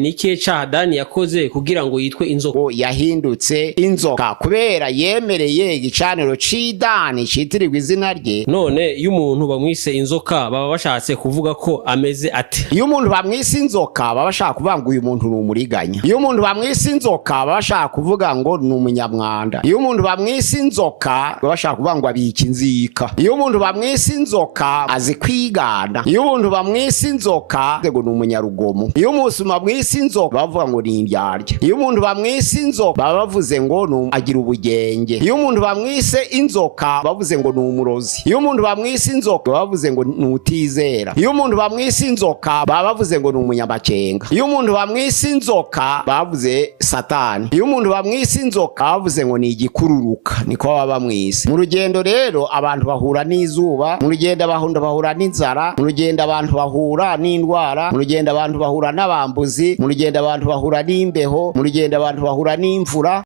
Nikihe caha Dani yakoze kugira ngo yitwe inzoka? Yahindutse inzoka kubera yemereye igicaniro c'Idani citirirwa izina rye. None iyo umuntu bamwise inzoka baba bashatse kuvuga ko ameze ate? Iyo umuntu bamwise inzoka baba bashaka kuvuga ngo uyu muntu ni umuriganya. Iyo umuntu bamwise inzoka baba bashaka kuvuga ngo ni umunyamwanda. Iyo umuntu bamwise inzoka baba bashaka kuvuga ngo abika inzika. Iyo umuntu bamwise inzoka azi kwigana. Iyo umuntu bamwise inzoka ngo ni umunyarugomo. Iyo umuntu bamwise inzoka bavuga ngo ni indyarya. Iyo umuntu bamwise inzoka baba bavuze ngo agira ubugenge. Iyo umuntu bamwise inzoka bavuze ngo ni umurozi. Iyo umuntu bamwise inzoka bavuze ngo ni utizera. Iyo umuntu bamwise inzoka baba bavuze ngo ni umunyamakenga. Iyo umuntu bamwise inzoka bavuze Satani. Iyo umuntu bamwise inzoka bavuze ngo ni igikururuka, niko baba bamwise. Mu rugendo rero abantu bahura n'izuba, mu rugendo abantu bahura n'inzara, mu rugendo abantu bahura n'indwara, mu rugendo abantu bahura n'abambuzi, mu rugendo abantu bahura n'imbeho, mu rugendo abantu bahura n'imvura.